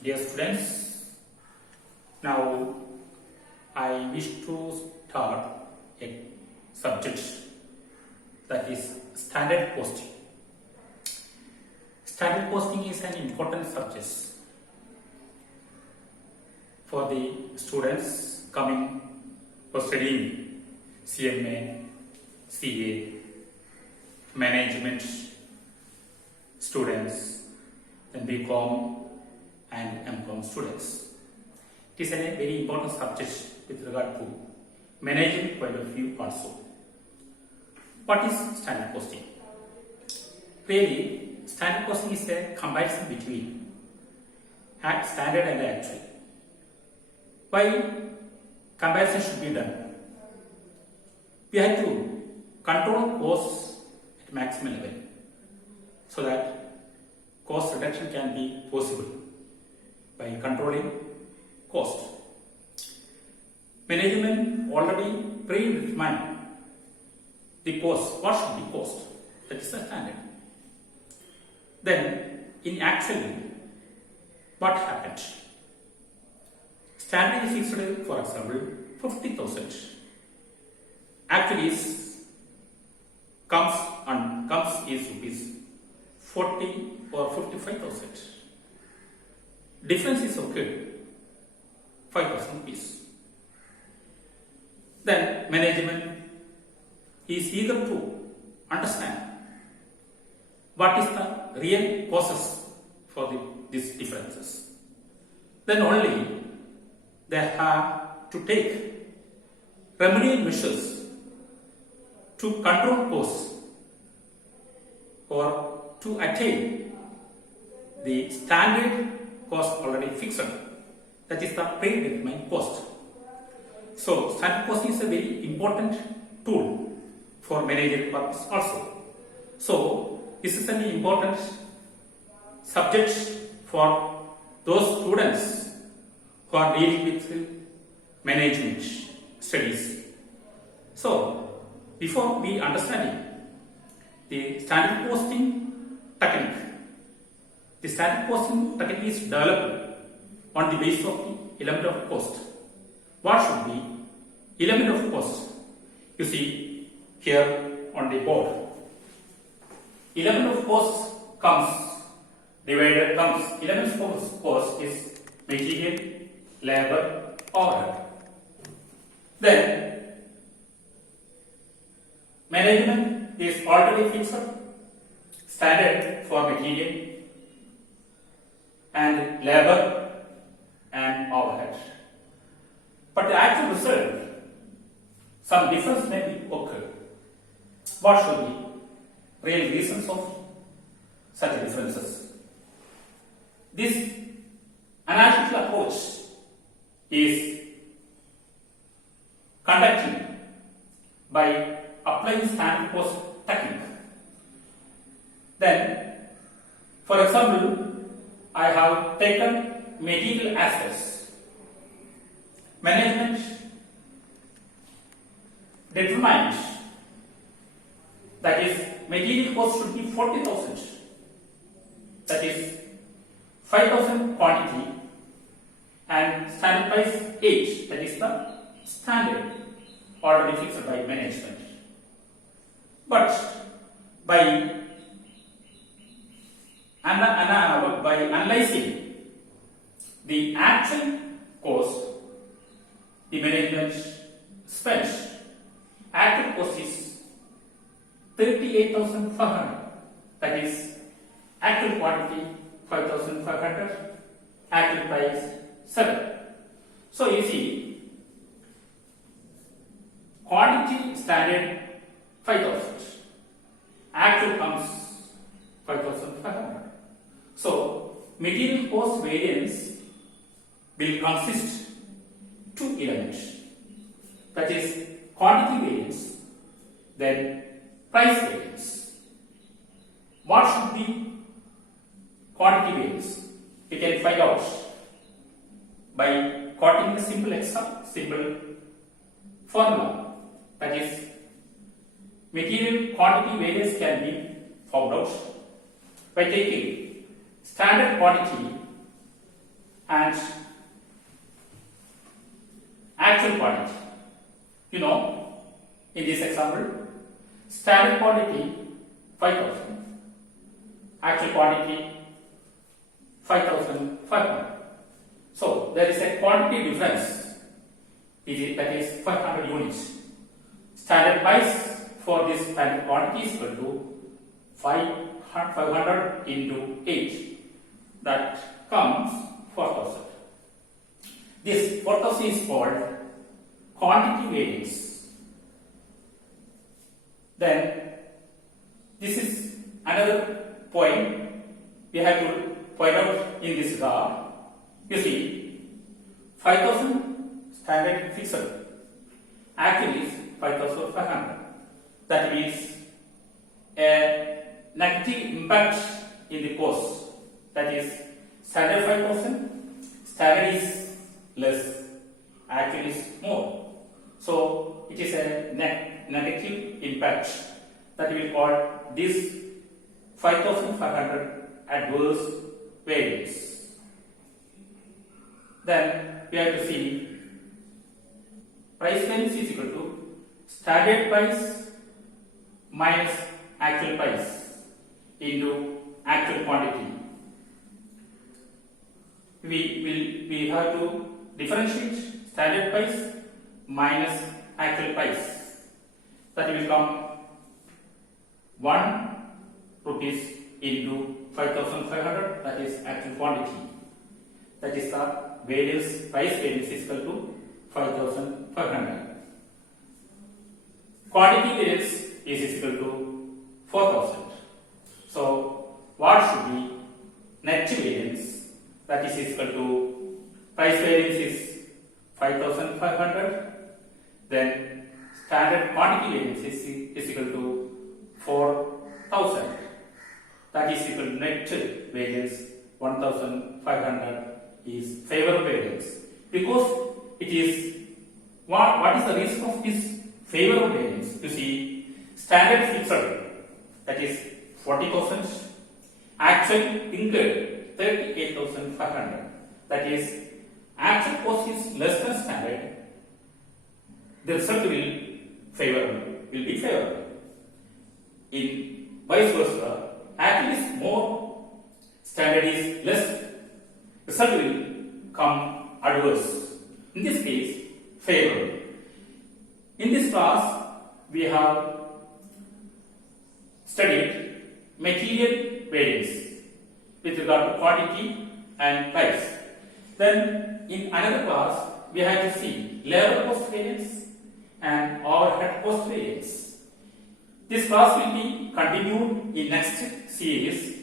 Dear students, now I wish to start a subject that is standard costing. Standard costing is an important subject for the students coming for studying CMA, CA, management students, then BCom and MCom students. It is a very important subject with regard to management point of view also. What is standard costing? Really, standard costing is a comparison between standard and actual. Why comparison should be done? We have to control costs at maximum level so that cost reduction can be possible by controlling cost. Management already predetermined the cost. What should be cost? That is the standard. Then in actual, what happened? Standard is fixed, for example, 50,000. Actually comes is rupees 40 or 55,000. Difference is okay, 5,000 rupees. Then management is eager to understand what is the real causes for these differences. Then only they have to take remedial measures to control costs or to attain the standard cost already fixed. That is the predetermined cost. So standard costing is a very important tool for managerial purpose also. So this is an important subject for those students who are dealing with management studies. So before we understanding the standard costing technique, the standard costing technique is developed on the basis of the element of cost. What should be element of cost? You see here on the board. Element of cost element of cost is material, labor, overhead. Then management is already fixed standard for material and labor and overhead. But the actual result, some difference may be occur. What should be real reasons of such differences? This analytical approach is conducted by applying standard cost technique. Then, for example, I have taken material assets. Management determined that is material cost should be 40,000. That is 5,000 quantity and standard price 8. That is the standard already fixed by management. But by analyzing the actual cost the management spent, actual cost is 38,500. That is actual quantity 5,500, actual price 7. So you see, quantity standard 5,000, actual comes 5,500. So material cost variance will consist two elements, that is quantity variance, then price variance. What should be quantity variance? We can find out by quoting a simple formula, that is material quantity variance can be found out by taking standard quantity and actual quantity. You know, in this example, standard quantity 5,000, actual quantity 5,500. So there is a quantity difference, that is 500 units. Standard price for this standard quantity is equal to 500 into 8. That comes 4,000. This 4,000 is called quantity variance. Then this is another point we have to point out in this graph. You see, 5,000 standard fixed actually is 5,500. That means a negative impact in the cost. That is, standard 5,000, standard is less, actually is more. So it is a negative impact that we will call this 5,500 adverse variance. Then we have to see price variance is equal to standard price minus actual price into actual quantity. We have to differentiate standard price minus actual price. That will come 1 rupees into 5,500, that is actual quantity. That is the variance, price variance is equal to 5,500. Quantity variance is equal to 4,000. So what should be net variance? That is equal to price variance is 5,500. Then standard quantity variance is equal to 4,000. That is equal to net variance 1,500 is favorable variance. Because it is what is the reason of this favorable variance? You see, standard fixed, that is 40,000, actual incurred 38,500. That is, actual cost is less than standard. The result will be favorable. In vice versa, actual is more, standard is less, result will come adverse. In this case, favorable. In this class, we have studied material variance with regard to quantity and price. Then, in another class, we have to see labor cost variance and overhead cost variance. This class will be continued in next series.